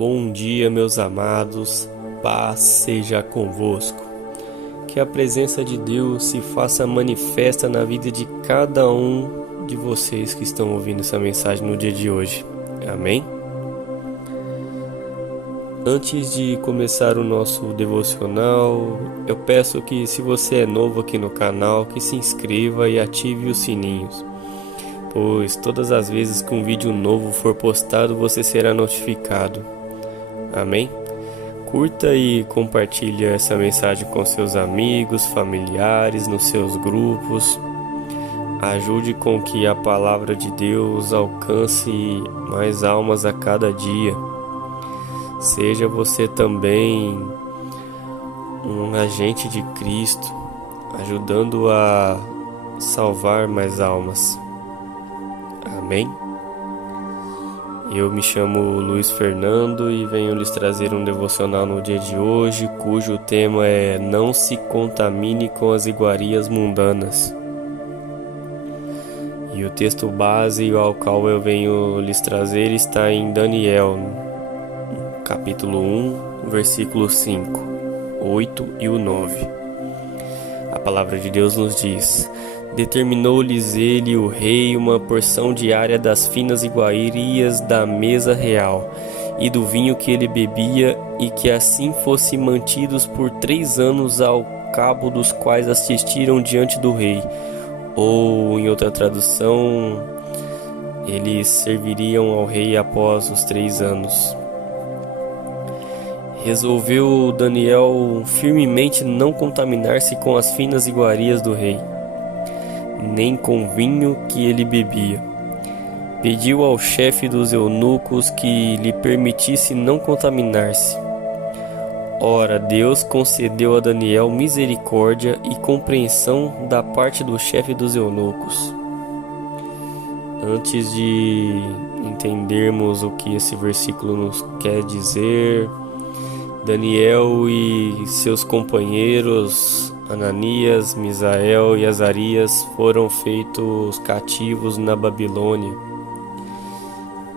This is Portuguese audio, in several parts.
Bom dia, meus amados, paz seja convosco. Que a presença de Deus se faça manifesta na vida de cada um de vocês que estão ouvindo essa mensagem no dia de hoje. Amém? Antes de começar o nosso devocional, eu peço que, se você é novo aqui no canal, que se inscreva e ative os sininhos, pois todas as vezes que um vídeo novo for postado, você será notificado. Amém? Curta e compartilhe essa mensagem com seus amigos, familiares, nos seus grupos. Ajude com que a palavra de Deus alcance mais almas a cada dia. Seja você também um agente de Cristo, ajudando a salvar mais almas. Amém? Eu me chamo Luiz Fernando e venho lhes trazer um devocional no dia de hoje, cujo tema é Não se contamine com as iguarias mundanas. E o texto base ao qual eu venho lhes trazer está em Daniel, capítulo 1, versículo 5, 8 e o 9. A palavra de Deus nos diz: Determinou-lhes ele, o rei, uma porção diária das finas iguarias da mesa real, e do vinho que ele bebia, e que assim fossem mantidos por 3 anos, ao cabo dos quais assistiram diante do rei. Ou, em outra tradução, eles serviriam ao rei após os 3 anos. Resolveu Daniel firmemente não contaminar-se com as finas iguarias do rei, nem com o vinho que ele bebia. Pediu ao chefe dos eunucos que lhe permitisse não contaminar-se. Ora, Deus concedeu a Daniel misericórdia e compreensão da parte do chefe dos eunucos. Antes de entendermos o que esse versículo nos quer dizer, Daniel e seus companheiros Ananias, Misael e Azarias foram feitos cativos na Babilônia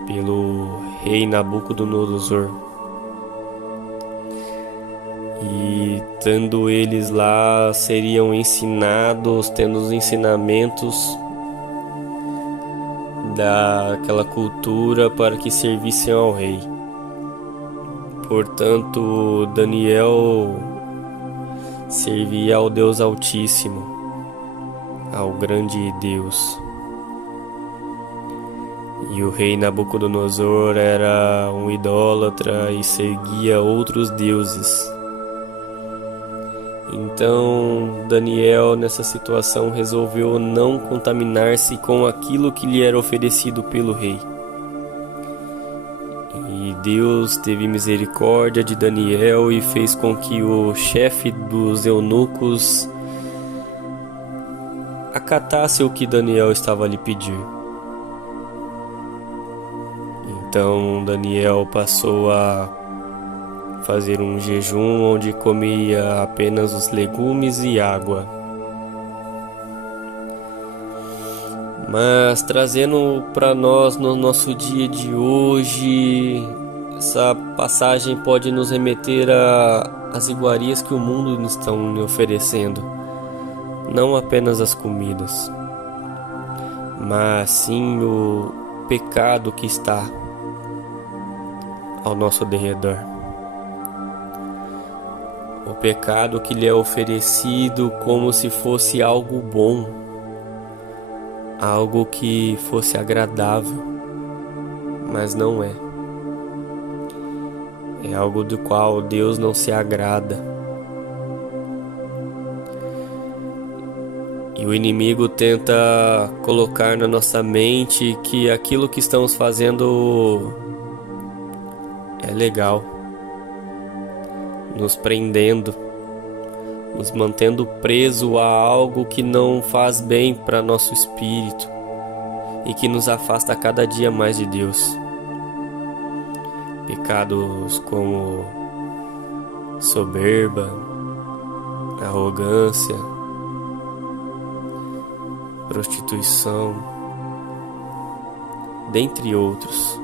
pelo rei Nabucodonosor. E tendo eles lá, seriam ensinados, tendo os ensinamentos daquela cultura para que servissem ao rei. Portanto, Daniel servia ao Deus Altíssimo, ao grande Deus. E o rei Nabucodonosor era um idólatra e seguia outros deuses. Então, Daniel, nessa situação, resolveu não contaminar-se com aquilo que lhe era oferecido pelo rei. E Deus teve misericórdia de Daniel e fez com que o chefe dos eunucos acatasse o que Daniel estava a lhe pedir. Então Daniel passou a fazer um jejum onde comia apenas os legumes e água. Mas trazendo para nós no nosso dia de hoje, essa passagem pode nos remeter às iguarias que o mundo nos está oferecendo. Não apenas as comidas, mas sim o pecado que está ao nosso derredor. O pecado que lhe é oferecido como se fosse algo bom, algo que fosse agradável, mas não é. É algo do qual Deus não se agrada. E o inimigo tenta colocar na nossa mente que aquilo que estamos fazendo é legal, nos prendendo, nos mantendo preso a algo que não faz bem para nosso espírito e que nos afasta cada dia mais de Deus. Pecados como soberba, arrogância, prostituição, dentre outros.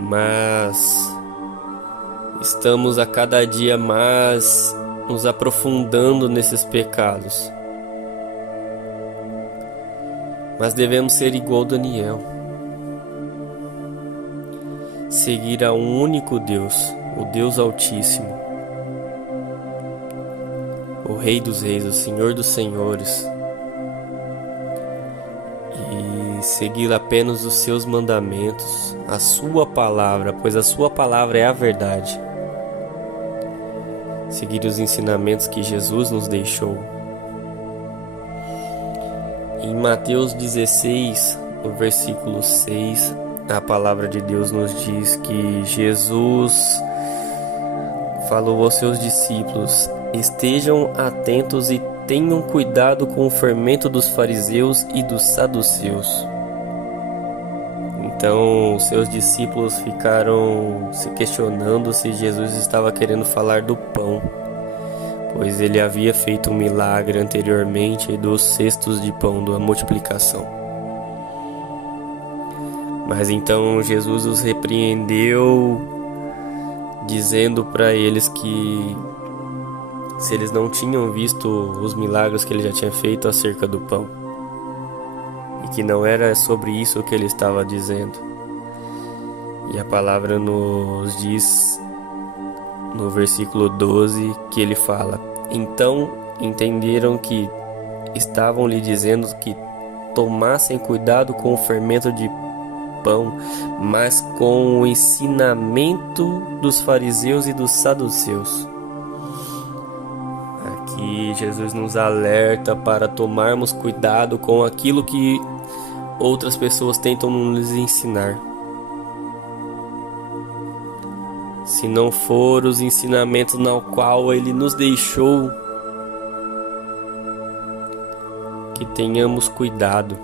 mas estamos a cada dia mais nos aprofundando nesses pecados. Mas devemos ser igual Daniel, seguir a um único Deus, o Deus Altíssimo, o Rei dos Reis, o Senhor dos Senhores, e seguir apenas os seus mandamentos, a sua palavra, pois a sua palavra é a verdade. Seguir os ensinamentos que Jesus nos deixou. Em Mateus 16, no versículo 6, a palavra de Deus nos diz que Jesus falou aos seus discípulos: estejam atentos e tenham cuidado com o fermento dos fariseus e dos saduceus. Então, os seus discípulos ficaram se questionando se Jesus estava querendo falar do pão, pois ele havia feito um milagre anteriormente dos cestos de pão, da multiplicação. Mas então Jesus os repreendeu, dizendo para eles que se eles não tinham visto os milagres que ele já tinha feito acerca do pão, e que não era sobre isso que ele estava dizendo. E a palavra nos diz no versículo 12 que ele fala: então entenderam que estavam lhe dizendo que tomassem cuidado com o fermento de pão, mas com o ensinamento dos fariseus e dos saduceus. Aqui Jesus nos alerta para tomarmos cuidado com aquilo que outras pessoas tentam nos ensinar. Se não for os ensinamentos no qual ele nos deixou, que tenhamos cuidado.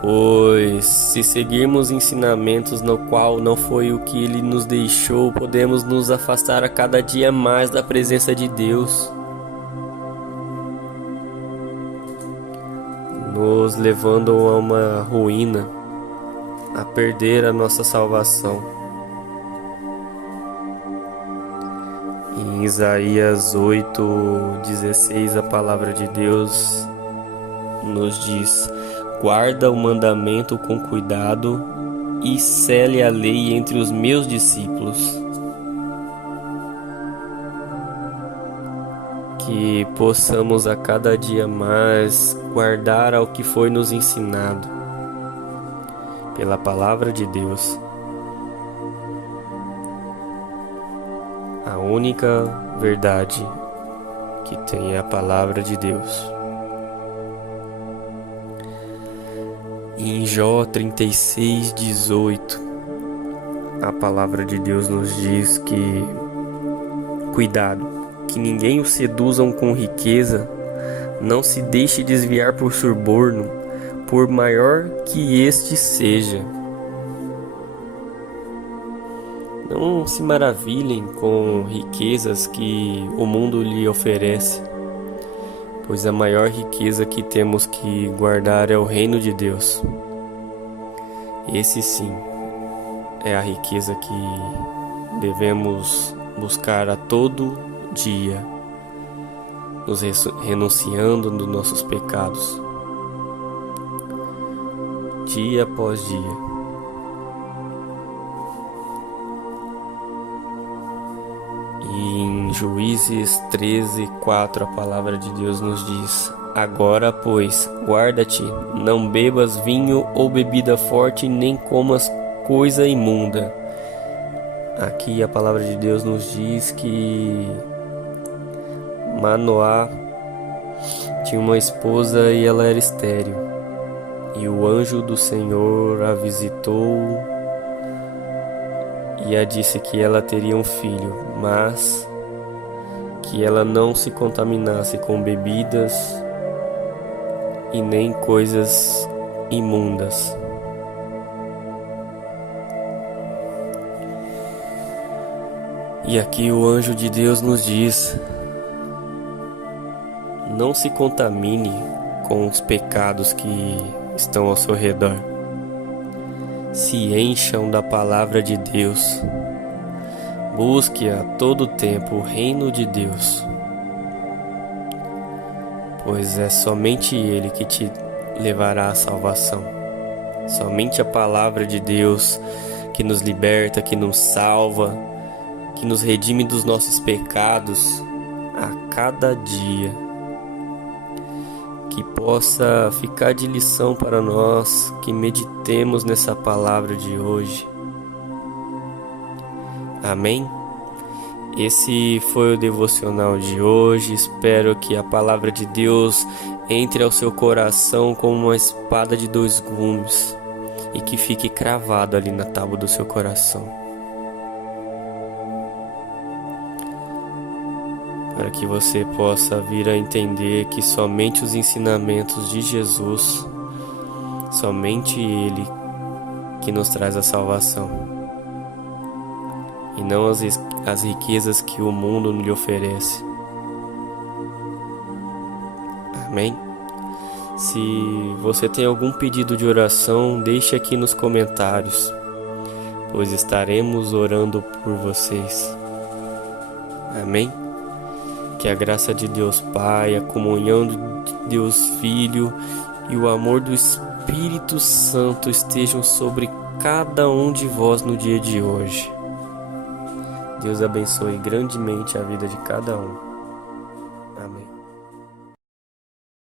Pois se seguirmos ensinamentos no qual não foi o que ele nos deixou, podemos nos afastar a cada dia mais da presença de Deus, nos levando a uma ruína, a perder a nossa salvação. Em Isaías 8:16, a palavra de Deus nos diz: guarda o mandamento com cuidado e cele a lei entre os meus discípulos. Que possamos a cada dia mais guardar ao que foi nos ensinado pela palavra de Deus. A única verdade que tem é a palavra de Deus. Em Jó 36:18, a palavra de Deus nos diz que cuidado, que ninguém o seduzam com riqueza, não se deixe desviar por suborno, por maior que este seja. Não se maravilhem com riquezas que o mundo lhe oferece, pois a maior riqueza que temos que guardar é o reino de Deus. Esse sim é a riqueza que devemos buscar a todo dia, nos renunciando dos nossos pecados, dia após dia. E em Juízes 13:4 a palavra de Deus nos diz: agora, pois, guarda-te, não bebas vinho ou bebida forte, nem comas coisa imunda. Aqui a palavra de Deus nos diz que Manoá tinha uma esposa e ela era estéril. E o anjo do Senhor a visitou e a disse que ela teria um filho, mas que ela não se contaminasse com bebidas e nem coisas imundas. E aqui o anjo de Deus nos diz: não se contamine com os pecados que estão ao seu redor. se encham da palavra de Deus. Busque a todo tempo o reino de Deus, pois é somente Ele que te levará à salvação. Somente a palavra de Deus que nos liberta, que nos salva, que nos redime dos nossos pecados a cada dia. Que possa ficar de lição para nós, que meditemos nessa palavra de hoje. Amém? Esse foi o devocional de hoje. Espero que a palavra de Deus entre ao seu coração como uma espada de dois gumes e que fique cravado ali na tábua do seu coração, para que você possa vir a entender que somente os ensinamentos de Jesus, somente Ele que nos traz a salvação, e não as riquezas que o mundo lhe oferece. Amém? Se você tem algum pedido de oração, deixe aqui nos comentários, pois estaremos orando por vocês. Amém? Que a graça de Deus Pai, a comunhão de Deus Filho e o amor do Espírito Santo estejam sobre cada um de vós no dia de hoje. Deus abençoe grandemente a vida de cada um.